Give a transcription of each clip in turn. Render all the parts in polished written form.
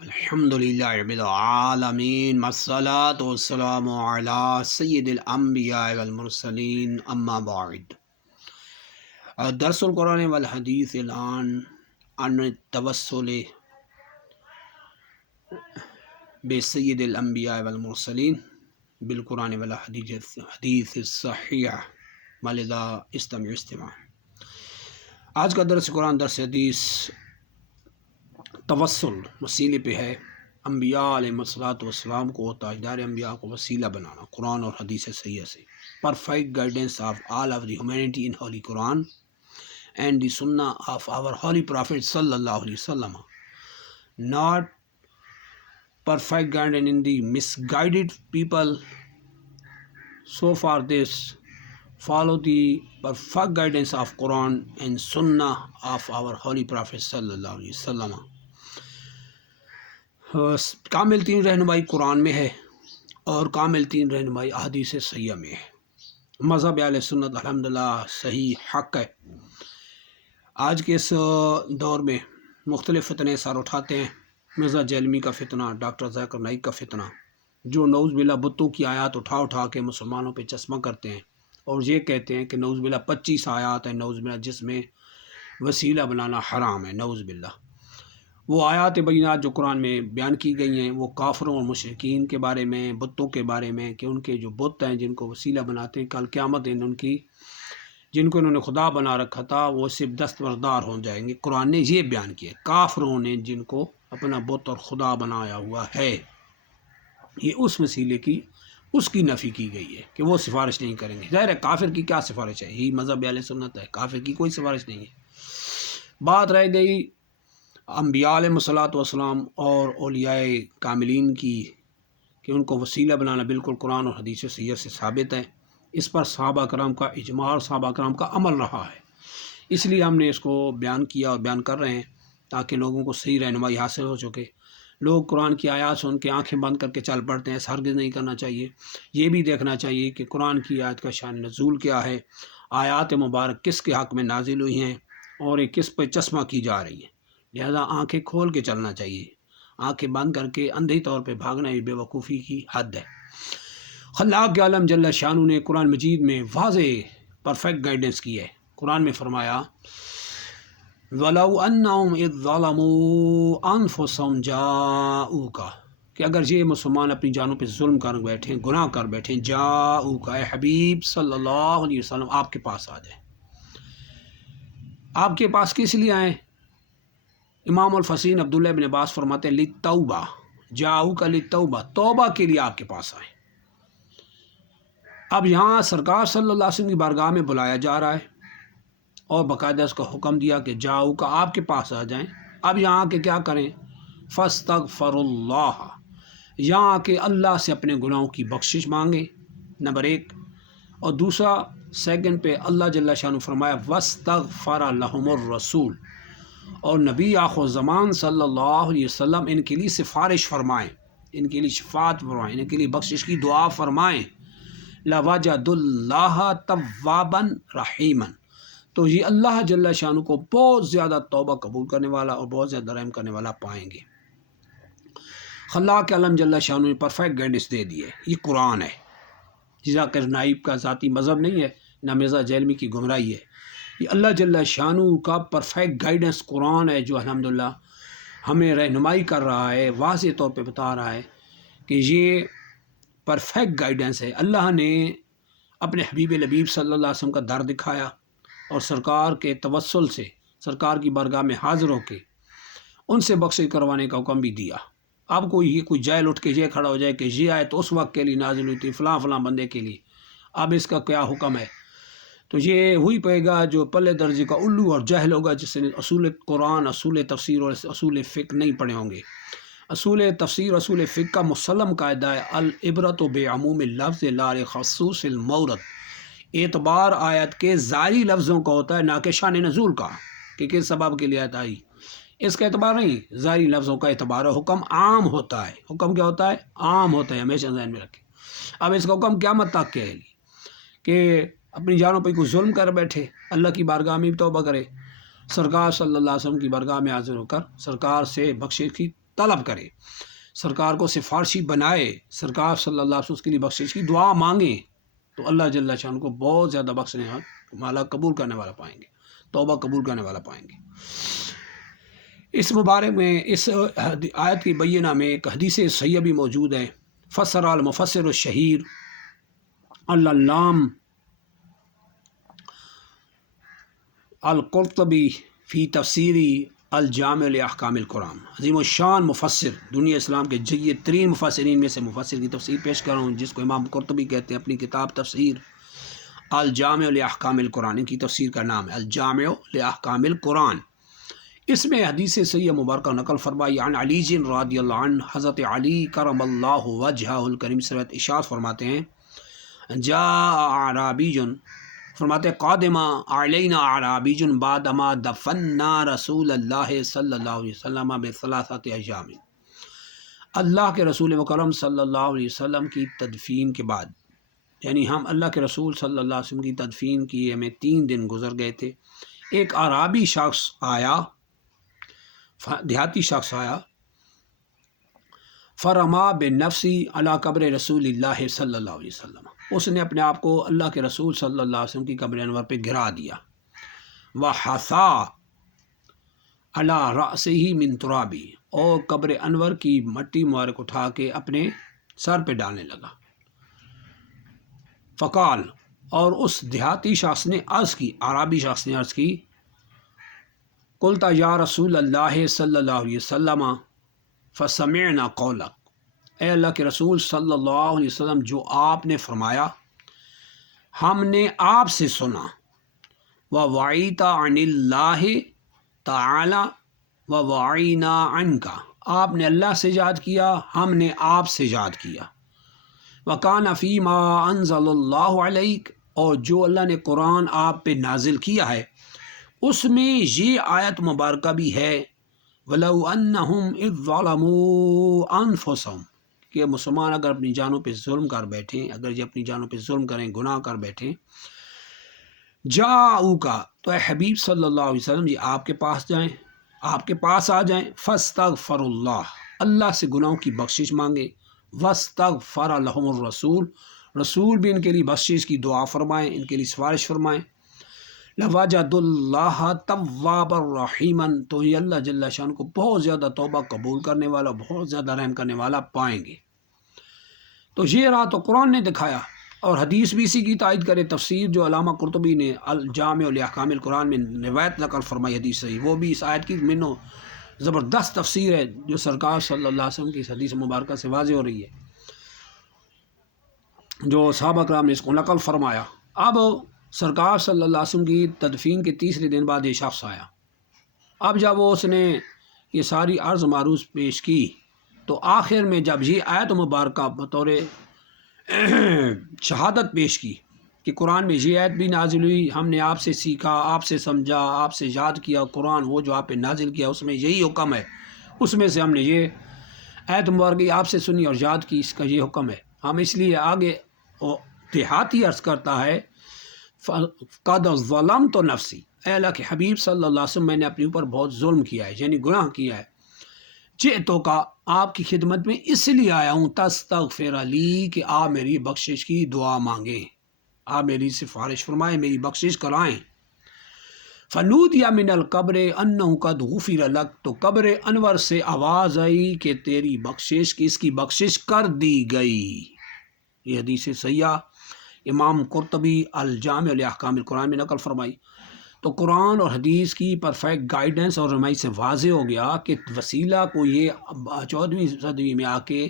الحمدللہ رب العالمین والصلاة والسلام علی سید الانبیاء والمرسلین اما بعد درس القرآن والحدیث الآن عن التوسل بسید الانبیاء والمرسلین بالقرآن والحدیث الصحیح ولذا استمع استماع۔ آج کا درس قرآن درس حدیث توسل وسیلے پہ ہے۔ انبیاء علیہ السلام کو، تاجدار انبیاء کو وسیلہ بنانا قرآن اور حدیث صحیحہ سے۔ Perfect guidance of all of the humanity in holy Quran and the Sunnah of our holy prophet صلی اللہ علیہ وسلم، not perfect guidance in the misguided people. So far this follow the perfect guidance of Quran and Sunnah of our Holy Prophet sallallahu alaihi wasallam. کامل تین رہنمائی قرآن میں ہے اور کامل تین رہنمائی احادیث صحیحہ میں ہے۔ مذہب اہل سنت الحمدللہ صحیح حق ہے۔ آج کے اس دور میں مختلف فتنے سر اٹھاتے ہیں۔ مرزا جیلمی کا فتنہ، ڈاکٹر ذاکر نائک کا فتنہ، جو نعوذ باللہ بتوں کی آیات اٹھا کے مسلمانوں پہ چشمہ کرتے ہیں اور یہ کہتے ہیں کہ نعوذ باللہ 25 آیات ہیں نعوذ باللہ جس میں وسیلہ بنانا حرام ہے، نعوذ باللہ۔ وہ آیات بینات جو قرآن میں بیان کی گئی ہیں وہ کافروں اور مشرکین کے بارے میں، بتوں کے بارے میں، کہ ان کے جو بت ہیں جن کو وسیلہ بناتے ہیں کل قیامت دن ان کی جن کو انہوں نے خدا بنا رکھا تھا وہ صرف دستبردار ہو جائیں گے۔ قرآن نے یہ بیان کیا، کافروں نے جن کو اپنا بت اور خدا بنایا ہوا ہے، یہ اس وسیلے کی اس کی نفی کی گئی ہے کہ وہ سفارش نہیں کریں گے۔ ظاہر ہے کافر کی کیا سفارش ہے، یہی مذہب اہل سنت ہے، کافر کی کوئی سفارش نہیں ہے۔ بات رہ گئی انبیاء علیہ السلام اور اولیاء کاملین کی کہ ان کو وسیلہ بنانا بالکل قرآن اور حدیث صحیحہ سے ثابت ہے۔ اس پر صحابہ کرام کا اجماع اور صحابہ کرام کا عمل رہا ہے، اس لیے ہم نے اس کو بیان کیا اور بیان کر رہے ہیں تاکہ لوگوں کو صحیح رہنمائی حاصل ہو چکے۔ لوگ قرآن کی آیات سن کے آنکھیں بند کر کے چل پڑتے ہیں، ایسا ہرگز نہیں کرنا چاہیے۔ یہ بھی دیکھنا چاہیے کہ قرآن کی آیت کا شان نزول کیا ہے، آیات مبارک کس کے حق میں نازل ہوئی ہیں اور یہ کس پہ چشمہ کی جا رہی ہیں۔ لہذا آنکھیں کھول کے چلنا چاہیے، آنکھیں بند کر کے اندھی طور پہ بھاگنا یہ بے وقوفی کی حد ہے۔ خلاق عالم جل شانہ نے قرآن مجید میں واضح پرفیکٹ گائیڈنس کی ہے۔ قرآن میں فرمایا وَلَوْ أَنَّهُمْ إِذْ ظَلَمُوا أَنفُسَهُمْ جَاءُوكَ، کہ اگر یہ مسلمان اپنی جانوں پہ ظلم کر بیٹھیں، گناہ کر بیٹھیں، جاءوک، اے حبیب صلی اللہ علیہ وسلم آپ کے پاس آ جائیں۔ آپ کے پاس کس لیے آئیں؟ امام الفسین عبداللہ بن عباس فرماتے ہیں لِلتَّوْبَہ، جاءوک لِلتَّوْبَہ، توبہ کے لیے آپ کے پاس آئیں۔ اب یہاں سرکار صلی اللہ علیہ وسلم کی بارگاہ میں بلایا جا رہا ہے اور باقاعدہ اس کا حکم دیا کہ جاؤ کا آپ کے پاس آ جائیں۔ اب یہاں کے کیا کریں؟ فاستغفروا اللہ، یہاں کے اللہ سے اپنے گناہوں کی بخشش مانگیں، نمبر 1۔ اور دوسرا سیکنڈ پہ اللہ جل شانہ فرمایا واستغفر لہم الرسول، اور نبی آخر زمان صلی اللہ علیہ وسلم ان کے لیے سفارش فرمائیں، ان کے لیے شفاعت فرمائیں، ان کے لیے بخشش کی دعا فرمائیں۔ لَوَجَدُوا اللَّهَ تَوَّابًا رَحِيمًا، تو یہ اللہ جل شانہ کو بہت زیادہ توبہ قبول کرنے والا اور بہت زیادہ رحم کرنے والا پائیں گے۔ خلاق عالم جل شانہ نے پرفیکٹ گائیڈنس دے دی ہے، یہ قرآن ہے۔ ذاکر نائک کا ذاتی مذہب نہیں ہے، نہ مرزا جیلمی کی گمراہی ہے، یہ اللہ جل شانہ کا پرفیکٹ گائیڈنس قرآن ہے جو الحمدللہ ہمیں رہنمائی کر رہا ہے، واضح طور پہ بتا رہا ہے کہ یہ پرفیکٹ گائیڈنس ہے۔ اللہ نے اپنے حبیب لبیب صلی اللہ علیہ وسلم کا در دکھایا اور سرکار کے توسل سے سرکار کی بارگاہ میں حاضر ہو کے ان سے بخشش کروانے کا حکم بھی دیا۔ اب کوئی جائل اٹھ کے یہ کھڑا ہو جائے کہ یہ آیت اس وقت کے لیے نازل ہوئی تھی فلاں فلاں بندے کے لیے، اب اس کا کیا حکم ہے؟ تو یہ وہی پائے گا جو پلے درجے کا الو اور جہل ہوگا، جس نے اصول قرآن، اصول تفسیر اور اصول فقہ نہیں پڑھے ہوں گے۔ اصول تفسیر، اصول فقہ کا مسلم قاعدہ ہے العبرۃ بعموم اللفظ لا لخصوص المورد، اعتبار آیت کے ظاہری لفظوں کا ہوتا ہے نہ کہ شان نزول کا، کہ کس سبب کے لیے آیت آئی، اس کا اعتبار نہیں، ظاہری لفظوں کا اعتبار ہے۔ حکم عام ہوتا ہے، حکم کیا ہوتا ہے؟ عام ہوتا ہے، ہمیشہ ذہن میں رکھیں۔ اب اس کا حکم قیامت تک کیا ہے کہ اپنی جانوں پہ کوئی ظلم کر بیٹھے، اللہ کی بارگاہ میں توبہ کرے، سرکار صلی اللہ علیہ وسلم کی بارگاہ میں حاضر ہو کر سرکار سے بخشش کی طلب کرے، سرکار کو سفارشی بنائے، سرکار صلی اللہ علیہ وسلم اس کے لیے بخشش کی دعا مانگیں تو اللہ جل شان کو بہت زیادہ بخشنے والا، قبول کرنے والا پائیں گے، توبہ قبول کرنے والا پائیں گے۔ اس مبارک میں، اس آیت کی بینہ میں ایک حدیث صحیح بھی موجود ہے۔ فسر المفسر الشہیر العلامہ القرطبی فی تفسیری الجامع لاحکام القرآن، عظیم الشان مفسر، دنیا اسلام کے جید ترین مفسرین میں سے مفسر کی تفسیر پیش کر رہا ہوں، جس کو امام قرطبی کہتے ہیں، اپنی کتاب تفسیر الجامع لاحکام القرآن، ان کی تفسیر کا نام ہے الجامع لاحکام القرآن۔ اس میں حدیث صحیح مبارکہ نقل فرمائی عن علی رضی اللہ عنہ، حضرت علی کرم اللہ وجہہ الکریم سے ارشاد فرماتے ہیں، جاء اعرابی، فرماتے ہیں قادم علینا اعرابی بعدما دفنا رسول اللہ صلی اللہ علیہ وسلم بثلاثۃ ایام، اللہ کے رسول مکرم صلی اللہ علیہ وسلم کی تدفین کے بعد، یعنی ہم اللہ کے رسول صلی اللہ علیہ وسلم کی تدفین کی ہمیں 3 دن گزر گئے تھے، ایک اعرابی شخص آیا، دیہاتی شخص آیا، فرما بنفسی علی قبر رسول اللہ صلی اللہ علیہ وسلم، اس نے اپنے آپ کو اللہ کے رسول صلی اللہ علیہ وسلم کی قبر انور پہ گرا دیا، وحثا علی رأسہ من ترابی، اور قبر انور کی مٹی مبارک اٹھا کے اپنے سر پہ ڈالنے لگا، فقال، اور اس دیہاتی شخص نے عرض کی، عربی شخص نے عرض کی، قلت یا رسول اللہ صلی اللہ علیہ وسلم فسمعنا قولک، اے اللہ کے رسول صلی اللہ علیہ وسلم، جو آپ نے فرمایا ہم نے آپ سے سنا، ووعیت عن اللہ تعالی ووعینا عنک، آپ نے اللہ سے یاد کیا، ہم نے آپ سے یاد کیا، وکان فیما انزل اللہ علیک، اور جو اللہ نے قرآن آپ پہ نازل کیا ہے اس میں یہ آیت مبارکہ بھی ہے، وَلَوْ أَنَّهُمْ إِذْ ظَلَمُوا أَنفُسَهُمْ، کہ مسلمان اگر اپنی جانوں پہ ظلم کر بیٹھیں، اگر یہ اپنی جانوں پہ ظلم کریں، گناہ کر بیٹھیں، جاؤک، تو اے حبیب صلی اللہ علیہ وسلم، یہ آپ کے پاس جائیں، آپ کے پاس آ جائیں، فاستغفر اللہ، اللہ سے گناہوں کی بخشش مانگیں، واستغفر لهم الرسول، رسول بھی ان کے لیے بخشش کی دعا فرمائیں، ان کے لیے سفارش فرمائیں، لوجد اللہ توابا رحیما، تو یہ اللہ جل شان کو بہت زیادہ توبہ قبول کرنے والا، بہت زیادہ رحم کرنے والا پائیں گے۔ تو یہ رہا تو قرآن نے دکھایا، اور حدیث بھی اسی کی تائید کرے، تفسیر جو علامہ قرطبی نے الجامع لاحکام القرآن میں روایت نقل فرمائی حدیث صحیح، وہ بھی اس آیت کی منو زبردست تفسیر ہے، جو سرکار صلی اللہ علیہ وسلم کی اس حدیث مبارکہ سے واضح ہو رہی ہے، جو صحابہ کرام نے اس کو نقل فرمایا۔ اب سرکار صلی اللہ علیہ وسلم کی تدفین کے 3 دن بعد یہ شخص آیا، اب جب وہ اس نے یہ ساری عرض معروض پیش کی تو آخر میں جب یہ آیت مبارکہ بطور شہادت پیش کی کہ قرآن میں یہ آیت بھی نازل ہوئی، ہم نے آپ سے سیکھا، آپ سے سمجھا، آپ سے یاد کیا، قرآن وہ جو آپ پہ نازل کیا اس میں یہی حکم ہے، اس میں سے ہم نے یہ آیت مبارکہ آپ سے سنی اور یاد کی، اس کا یہ حکم ہے، ہم اس لیے آگے دیہاتی عرض کرتا ہے، قد ظلمت نفسی، اے اللہ کے حبیب صلی اللہ علیہ وسلم، میں نے اپنے اوپر بہت ظلم کیا ہے، یعنی گناہ کیا ہے، جئتو کا، آپ کی خدمت میں اس لیے آیا ہوں، تستغفر لی، کہ آپ میری بخشش کی دعا مانگیں، آپ میری سفارش فرمائیں، میری بخشش کرائیں۔ فنودی من القبر انہ قد غفر لک، تو قبر انور سے آواز آئی کہ تیری بخشش کی، اس کی بخشش کر دی گئی۔ یہ حدیث سیاح امام قرطبی الجامع لاحکام القرآن میں نقل فرمائی۔ تو قرآن اور حدیث کی پرفیکٹ گائیڈنس اور رہنمائی سے واضح ہو گیا کہ وسیلہ کو یہ 14ویں صدی میں آ کے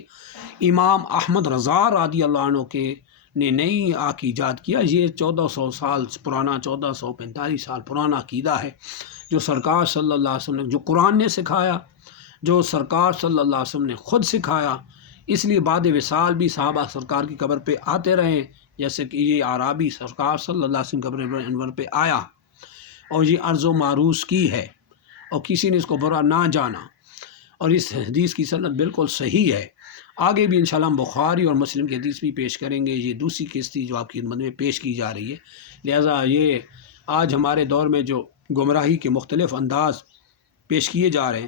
امام احمد رضا رضی اللہ عنہ کے نے نہیں آ کے ایجاد کیا، یہ 1400 سال پرانا، 1445 سال پرانا عقیدہ ہے، جو سرکار صلی اللہ علیہ وسلم نے، جو قرآن نے سکھایا، جو سرکار صلی اللہ علیہ وسلم نے خود سکھایا، اس لیے بعد وصال بھی صحابہ سرکار کی قبر پہ آتے رہے، جیسے کہ یہ اعرابی سرکار صلی اللہ علیہ وسلم قبر انور پہ آیا اور یہ عرض و معروض کی ہے، اور کسی نے اس کو برا نہ جانا، اور اس حدیث کی سند بالکل صحیح ہے۔ آگے بھی انشاءاللہ ہم بخاری اور مسلم کی حدیث بھی پیش کریں گے، یہ دوسری قسط جو آپ کی خدمت میں پیش کی جا رہی ہے، لہٰذا یہ آج ہمارے دور میں جو گمراہی کے مختلف انداز پیش کیے جا رہے ہیں،